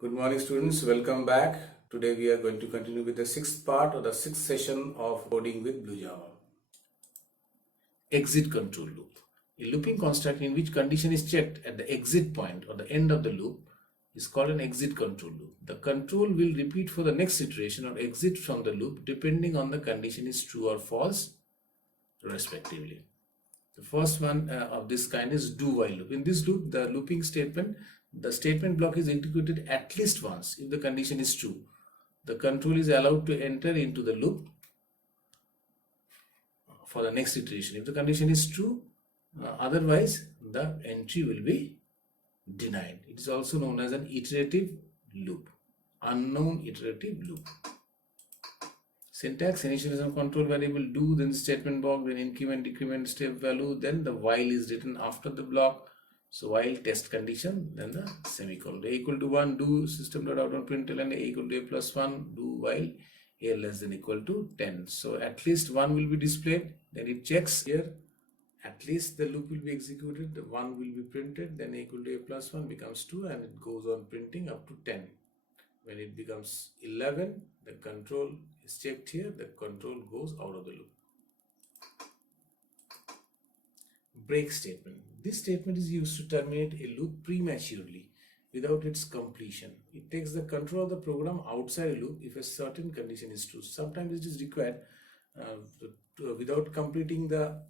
Good morning, students. Welcome back. Today we are going to continue with the sixth part or the sixth session of coding with Blue Java. Exit control loop. A looping construct in which condition is checked at the exit point or the end of the loop is called an exit control loop. The control will repeat for the next iteration or exit from the loop depending on the condition is true or false, respectively. The first one of this kind is do while loop. In this loop, the looping statement, the statement block is executed at least once if the condition is true. The control is allowed to enter into the loop for the next iteration if the condition is true. Otherwise, the entry will be denied. It is also known as an iterative loop, unknown iterative loop. Syntax: initialization control variable do, then statement block, then increment, decrement, step value, then the while is written after the block. So while test condition, then the semicolon. A equal to 1, do system.out.println, a equal to a plus 1, do while a less than equal to 10. So at least 1 will be displayed, then it checks here. At least the loop will be executed, the 1 will be printed, then a equal to a plus 1 becomes 2 and it goes on printing up to 10. When it becomes 11, the control is checked here, the control goes out of the loop. Break statement. This statement is used to terminate a loop prematurely without its completion. It takes the control of the program outside a loop if a certain condition is true. Sometimes it is required without completing the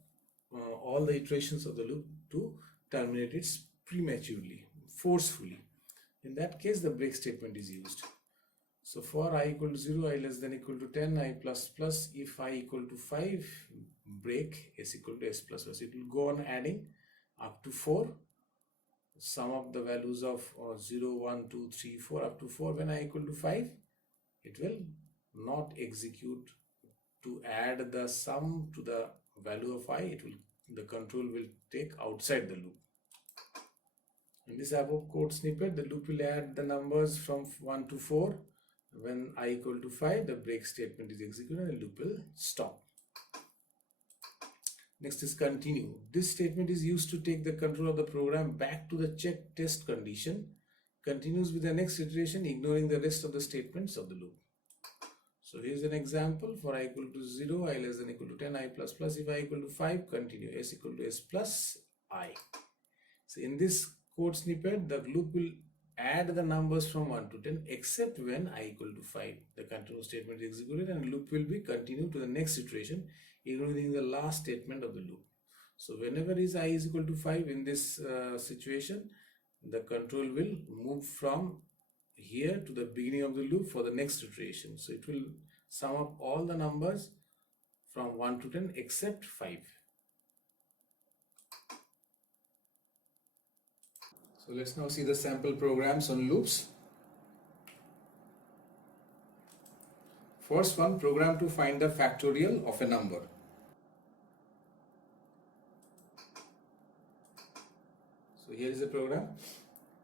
all the iterations of the loop to terminate it prematurely, forcefully. In that case, the break statement is used. So for I equal to 0, I less than equal to 10, I plus plus, if I equal to 5, break s equal to s plus plus. It will go on adding up to 4. Sum of the values of 0, 1, 2, 3, 4 up to 4. When I equal to 5, it will not execute to add the sum to the value of I. The control will take outside the loop. In this above code snippet, the loop will add the numbers from 1 to 4. When I equal to 5, the break statement is executed and the loop will stop. Next is continue. This statement is used to take the control of the program back to the check test condition. Continues with the next iteration, ignoring the rest of the statements of the loop. So here's an example. For I equal to 0, I less than equal to 10, I plus plus. If I equal to 5, continue. S equal to S plus I. So in this code snippet, the loop will add the numbers from 1 to 10 except when I equal to 5. The continue statement is executed and loop will be continued to the next iteration, ignoring the last statement of the loop. So whenever is I is equal to 5 in this situation, the control will move from here to the beginning of the loop for the next iteration. So it will sum up all the numbers from 1 to 10 except 5. So let's now see the sample programs on loops. First one, program to find the factorial of a number. So here is a program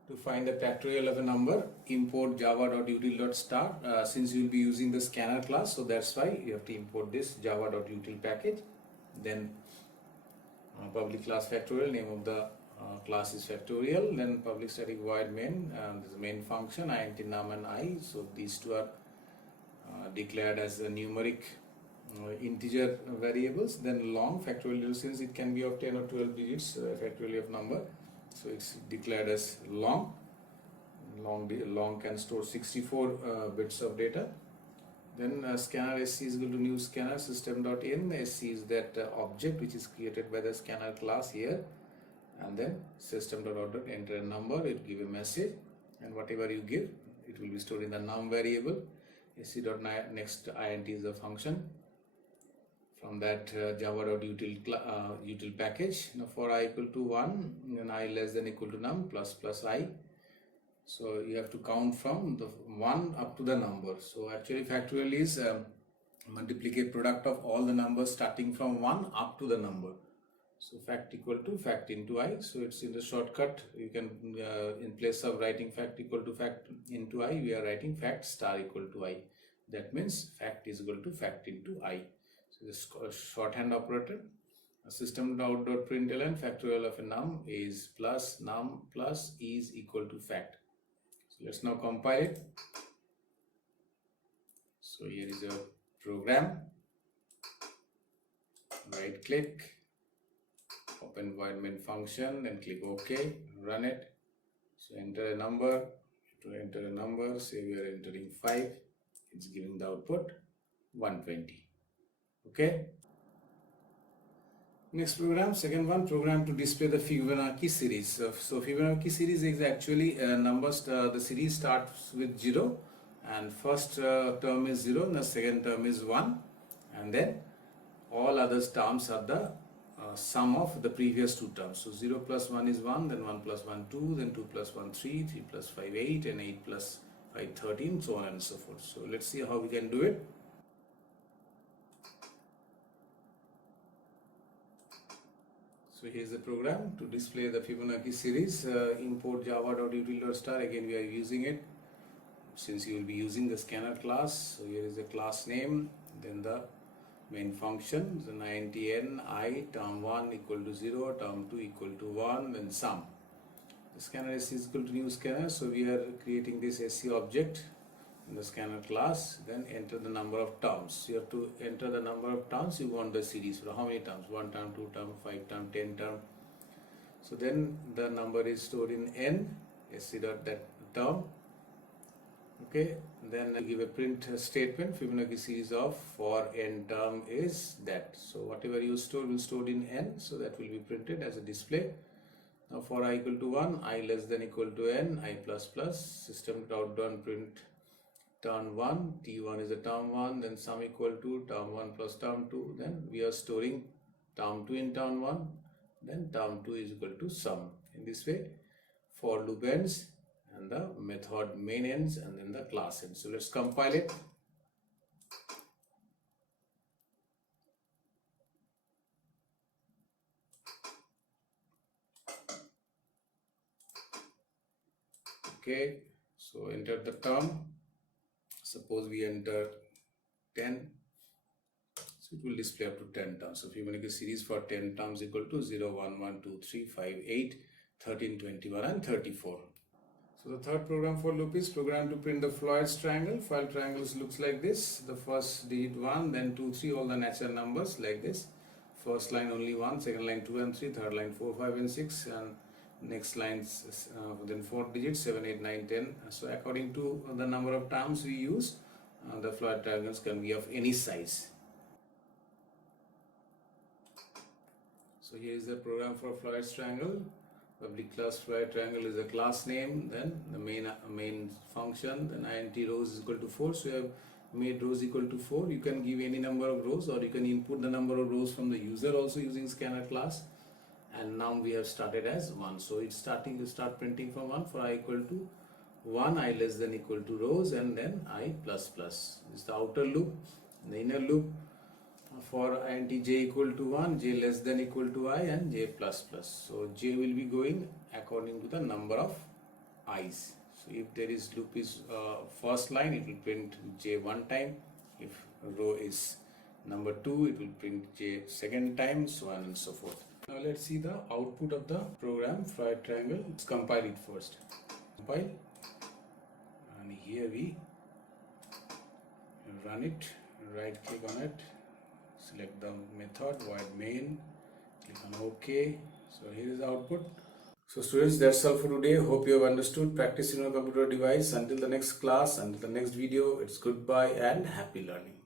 to find the factorial of a number. Import java.util.start. Since you will be using the scanner class, so that's why you have to import this java.util package. Then public class factorial, name of the class is factorial. Then public static void main, this is main function, int num and I. So these two are declared as the numeric integer variables. Then long factorial, since it can be of 10 or 12 digits, factorial of number, so it's declared as long. Long can store 64 bits of data. Then scanner sc is equal to new scanner system.in. Sc is that object which is created by the scanner class here, and then system.out enter a number, it give a message, and whatever you give, it will be stored in the num variable. sc.next int is the function from that java.util package. Now for I equal to 1, then I less than equal to num plus I. So you have to count from the 1 up to the number. So actually factorial is multiplicate product of all the numbers starting from 1 up to the number. So fact equal to fact into I. So it's in the shortcut. You can in place of writing fact equal to fact into I, we are writing fact star equal to I. That means fact is equal to fact into I. So this shorthand operator. System.out.println factorial of a num is plus num plus is equal to fact. So let's now compile it. So here is a program. Right click, open void main function, then click OK, run it. So enter a number. To enter a number, say we are entering 5. It's giving the output 120. Okay. Next program, second one, program to display the Fibonacci series. So Fibonacci series is actually numbers. The series starts with 0, and first term is 0, and the second term is 1, and then all other terms are the sum of the previous two terms. So 0 plus 1 is 1, then 1 plus 1 2, then 2 plus 1 3, 3 plus 5 8, and 8 plus 5 13, so on and so forth. So let's see how we can do it. So here's the program to display the Fibonacci series. Import java.util.star. Again we are using it since you will be using the scanner class. So here is the class name, then the main function, the 90n I, term 1 equal to 0, term 2 equal to 1, then sum. The scanner is equal to new scanner, so we are creating this SC object in the scanner class. Then enter the number of terms. You have to enter the number of terms you want the series. So how many terms? 1 term, 2 term, 5 term, 10 term. So then the number is stored in n, SC dot that term. Okay, then give a print statement. Fibonacci series of for n term is that. So whatever you store will stored in n, so that will be printed as a display. Now for I equal to 1, I less than equal to n, I plus plus, system dot done print term 1, t1 is a term 1, then sum equal to term 1 plus term 2, then we are storing term 2 in term 1, then term 2 is equal to sum. In this way, for loop ends, and the method main ends, and then the class ends. So let's compile it. Okay, so enter the term. Suppose we enter 10, so it will display up to 10 terms. So if you make a series for 10 terms equal to 0 1 1 2 3 5 8 13 21 and 34. So the third program for loop is program to print the Floyd's triangle. Floyd triangles looks like this. The first digit 1, then 2 3, all the natural numbers like this. First line only 1, second line 2 and 3, third line 4 5 and 6, and next lines then 4 digits 7 8 9 10. So according to the number of terms we use, the Floyd triangles can be of any size. So here is the program for Floyd's triangle. Public class Floyd triangle is a class name, then the main function, then int rows is equal to 4. So you have made rows equal to 4. You can give any number of rows, or you can input the number of rows from the user also using scanner class. And now we have started as 1. So it's starting to start printing from 1 for I equal to 1, I less than equal to rows, and then I plus plus. This is the outer loop. The inner loop for int j equal to 1, j less than equal to I, and j plus plus. So j will be going according to the number of i's. So if there is loop is first line, it will print j one time. If row is number 2, it will print j second time, so on and so forth. Now let's see the output of the program Floyd triangle. Let's compile it first. Compile, and here we run it. Right click on it, select the method void main, click on OK. So here is the output. So students, that's all for today. Hope you have understood. Practice in your computer device. Until the next class, until the next video, it's goodbye and happy learning.